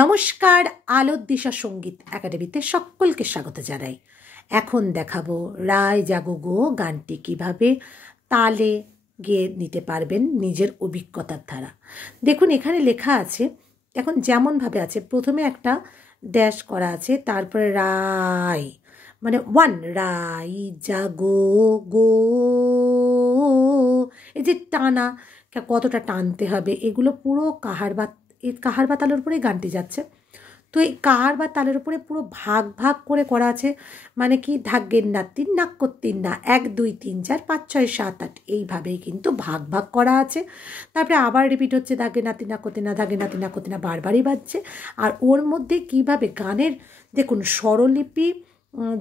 নমস্কার, আলোর দিশা সঙ্গীত একাডেমিতে সকলকে স্বাগত জানাই। এখন দেখাবো রায় জাগো গো গানটি কিভাবে তালে গেয়ে নিতে পারবেন নিজের অভিজ্ঞতার দ্বারা। দেখুন এখানে লেখা আছে, এখন যেমনভাবে আছে, প্রথমে একটা ড্যাশ করা আছে, তারপরে রায় মানে ওয়ান, রাই জাগো গো, এই যে টানা কতটা টানতে হবে এগুলো পুরো কাহার বা তালের উপরে গানটি যাচ্ছে। তো এই কাহার বা তালের উপরে পুরো ভাগ ভাগ করে করা আছে, মানে কি ধাগ্গের না তিন নাক্কর তিন না 1 2 3 4 5 6 7 8 এইভাবেই কিন্তু ভাগ ভাগ করা আছে। তারপরে আবার রিপিট হচ্ছে ধাগ্গে না তিন নাক্কর তিন না, ধাগ্গে না তিন নাক্কর তিন না, বারবারই বাজছে। আর ওর মধ্যে কিভাবে গানের দেখুন স্বরলিপি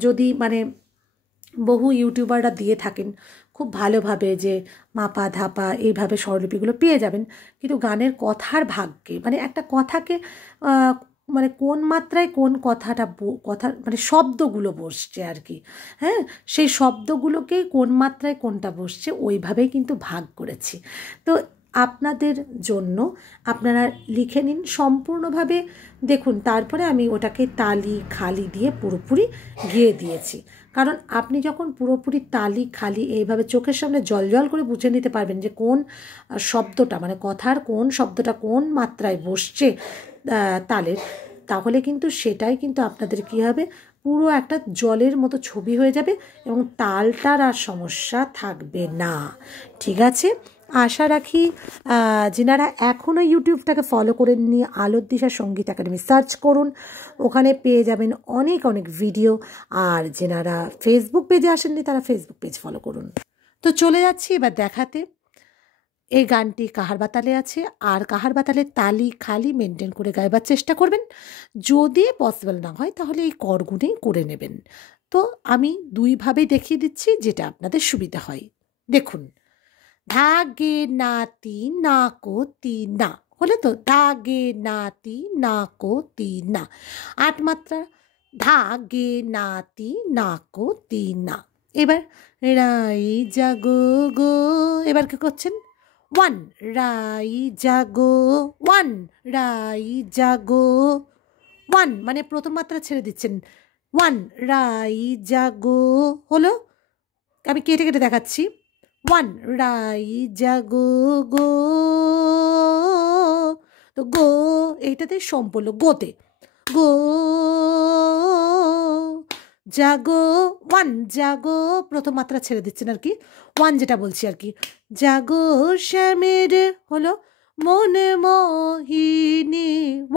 যদি মানে বহু ইউটিউবাররা দিয়ে থাকেন খুব ভালোভাবে, যে মাপা ধাপা এইভাবে স্বরলিপিগুলো পেয়ে যাবেন, কিন্তু গানের কথার ভাগ্যে মানে একটা কথাকে মানে কোন মাত্রায় কোন কথা মানে শব্দগুলো বসছে আর কি, হ্যাঁ, সেই শব্দগুলোকেই কোন মাত্রায় কোনটা বসছে ওইভাবেই কিন্তু ভাগ করেছি। তো আপনাদের জন্য আপনারা লিখে নিন সম্পূর্ণভাবে, দেখুন তারপরে আমি ওটাকে তালি খালি দিয়ে পুরোপুরি গেয়ে দিয়েছি। কারণ আপনি যখন পুরোপুরি তালি খালি এইভাবে চোখের সামনে জল জল করে বুঝে নিতে পারবেন যে কোন শব্দটা মানে কথার কোন শব্দটা কোন মাত্রায় বসছে তালের, তাহলে কিন্তু সেটাই কিন্তু আপনাদের কী হবে, পুরো একটা জলের মতো ছবি হয়ে যাবে এবং তালটার আর সমস্যা থাকবে না। ঠিক আছে, আশা রাখি যেনারা এখনও ইউটিউবটাকে ফলো করেননি আলোর দিশা সঙ্গীত একাডেমি সার্চ করুন, ওখানে পেয়ে যাবেন অনেক অনেক ভিডিও। আর যেনারা ফেসবুক পেজে আসেননি তারা ফেসবুক পেজ ফলো করুন। তো চলে যাচ্ছি এবার দেখাতে। এই গানটি কাহার বা তালে আছে, আর কাহার বা তালে তালি খালি মেনটেন করে গাইবার চেষ্টা করবেন। যদি পসিবল না হয় তাহলে এই করগুনেই করে নেবেন। তো আমি দুইভাবেই দেখিয়ে দিচ্ছি যেটা আপনাদের সুবিধা হয়। দেখুন, ধাগে নাতি নাকো তিন না হলে তো ধাগে নাতি নাকো তিন না, 8 মাত্রা, ধাগে নাতি নাকো তিন না। এবার রাই জাগো গো, এবার কি করছেন, 1 রাই জাগো 1 রাই জাগো 1, মানে প্রথম মাত্রা ছেড়ে দিচ্ছেন, 1 রাই জাগো হলো, আমি কেটে কেটে দেখাচ্ছি, 1 রাই জাগো গো, তো গো এইটাতে সোম পড়লো, গোতে গো জাগো 1 জাগো, প্রথম মাত্রা ছেড়ে দিচ্ছেন আর কি, 1 যেটা বলছি আর কি, জাগো শ্যামের হলো মনে মোহিনী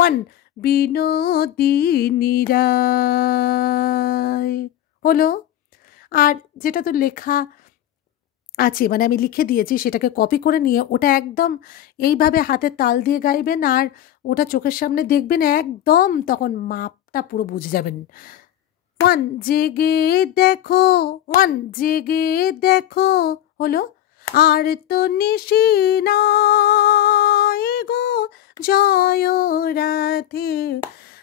1 বিনোদিনী রায় হলো। আর যেটা তো লেখা আছে মানে আমি লিখে দিয়েছি সেটাকে কপি করে নিয়ে ওটা একদম এইভাবে হাতে তাল দিয়ে গাইবেন, আর ওটা চোখের সামনে দেখবেন একদম, তখন মাপটা পুরো বুঝে যাবেন। 1 জেগে দেখো 1 জেগে দেখো হলো, আর তো নিশি নাই গো জয় রাধে,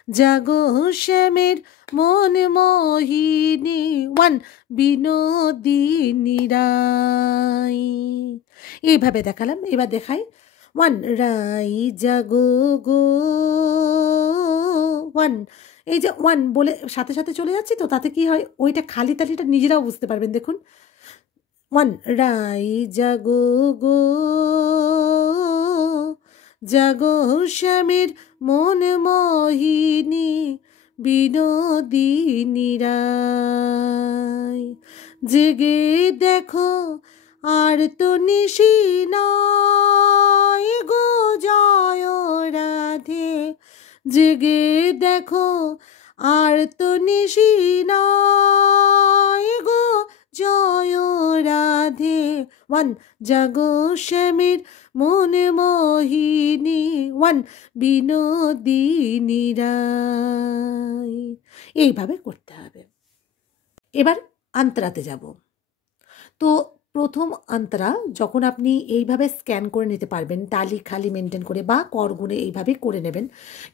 জাগো শ্যামের মন মোহিনী 1 বিনোদিনী রায়, এইভাবে দেখালাম। এবার দেখাই, 1 রাই জাগো গো 1, এই যে 1 বলে সাথে সাথে চলে যাচ্ছি, তো তাতে কি হয় ওইটা খালি তালিটা নিজেরাও বুঝতে পারবেন। দেখুন 1 রাই জাগো গো জাগো শ্যামের মন মোহিনী বিনোদিনী রায়, জেগে দেখো আর তো নিশি নাই গো জয় রাধে, জেগে দেখো আর তো নিশি নাই গো জয় রাধে, 1 জাগো শ্যামের মন মোহিনী 1 বিনোদিনী রায়, এইভাবে করতে হবে। এবার অন্তরাতে যাব। তো প্রথম অন্তরা যখন আপনি এইভাবে স্ক্যান করে নিতে পারবেন তালি খালি মেনটেন করে, বা করগুনে এইভাবে করে নেবেন,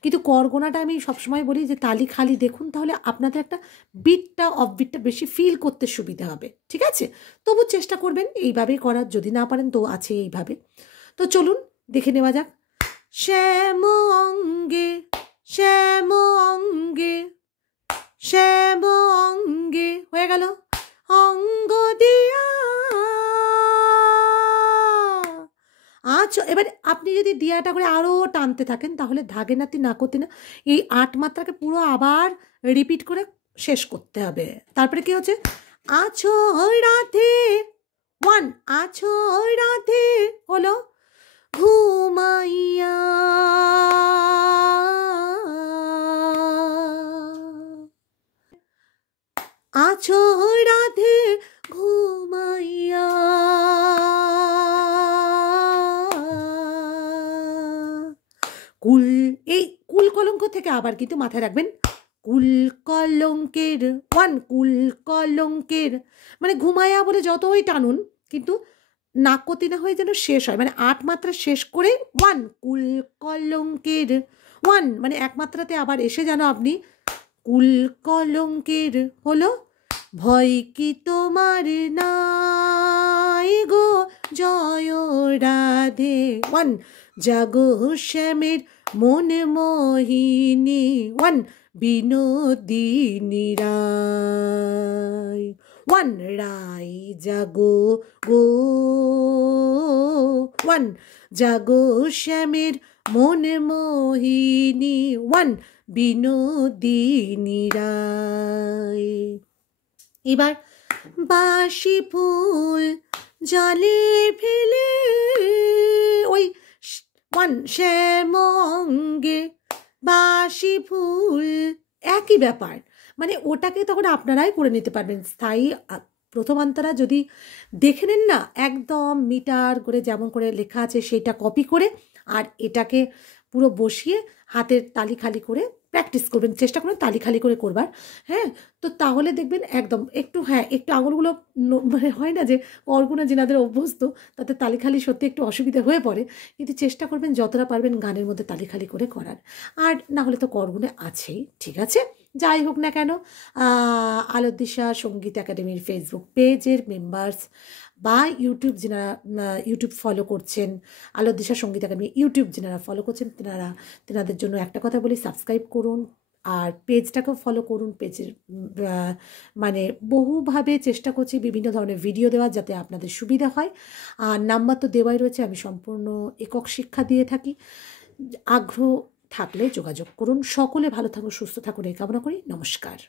কিন্তু করগোনাটা আমি সবসময় বলি যে তালি খালি দেখুন, তাহলে আপনাদের একটা বিটটা অফবিটটা বেশি ফিল করতে সুবিধা হবে। ঠিক আছে, তবু চেষ্টা করবেন এইভাবেই করার, যদি না পারেন তো আছে এইভাবে। তো চলুন দেখে নেওয়া যাক। শ্যাম অঙ্গে শ্যাম আপনি যদি দিয়াটা করে আরও টানতে থাকেন তাহলে ধাগে নাতি নাকতি না, এই 8 মাত্রাকে পুরো আবার রিপিট করে শেষ করতে হবে। তারপরে কি হচ্ছে, আছো রাধে 1, আছো রাধে হলো ঘুমাইয়া, আছো রাধে ঘুমাইয়া, কুল, এই কুল কলঙ্ক থেকে আবার কিন্তু মাথায় রাখবেন কুল কলঙ্কের 1, কুল কলঙ্কের মানে ঘুমায়া বলে যতই টানুন কিন্তু নাকতি না হয়ে যেন শেষ হয়, মানে 8 মাত্রা শেষ করে 1, কুল কলঙ্কের 1 মানে 1 মাত্রাতে আবার এসে যেন আপনি কুল কলঙ্কের হলো ভয় কি তোমার নাই গো জয় রাধে 1, জাগো শ্যামের মন মোহিনী 1, বিনোদিনী রায় 1, রাই জাগো গো 1, জাগো শ্যামের মন মোহিনী 1, বিনোদিনী রায়। এবার বাসি ফুল জলে ফেলে ওই 1, শ্যামঙ্গে বাসি ফুল একই ব্যাপার, মানে ওটাকে তখন আপনারাই করে নিতে পারবেন। স্থায়ী প্রথমান্তরা যদি দেখে নেন না, একদম মিটার করে যেমন করে লেখা আছে সেটা কপি করে আর এটাকে পুরো বসিয়ে হাতের তালি খালি করে প্র্যাকটিস করবেন, চেষ্টা করবেন তালি খালি করে করবার। হ্যাঁ, তো তাহলে দেখবেন একদম একটু, হ্যাঁ একটু আঙুলগুলো মানে হয় না যে করগুনা যেনাদের অভ্যস্ত তাতে তালি খালি সত্যি একটু অসুবিধা হয়ে পড়ে, কিন্তু চেষ্টা করবেন যতটা পারবেন গানের মধ্যে তালি খালি করে করার। আর না হলে তো করগুনে আছেই, ঠিক আছে। যাই হোক না কেন, আলোকদিশা সঙ্গীত একাডেমির ফেসবুক পেজের মেম্বার্স বা ইউটিউব যারা ইউটিউব ফলো করছেন, আলোকদিশা সঙ্গীত একাডেমি ইউটিউব যারা ফলো করছেন তেনাদের জন্য একটা কথা বলি, সাবস্ক্রাইব করুন আর পেজটাকেও ফলো করুন। পেজের মানে বহুভাবে চেষ্টা করছি বিভিন্ন ধরনের ভিডিও দেওয়ার যাতে আপনাদের সুবিধা হয়। আর নাম্বার তো দেওয়াই রয়েছে, আমি সম্পূর্ণ একক শিক্ষা দিয়ে থাকি। আগ্রহ থাকলে যোগাযোগ করুন। সকলে ভালো থাকুন, সুস্থ থাকুন এই কামনা করি। নমস্কার।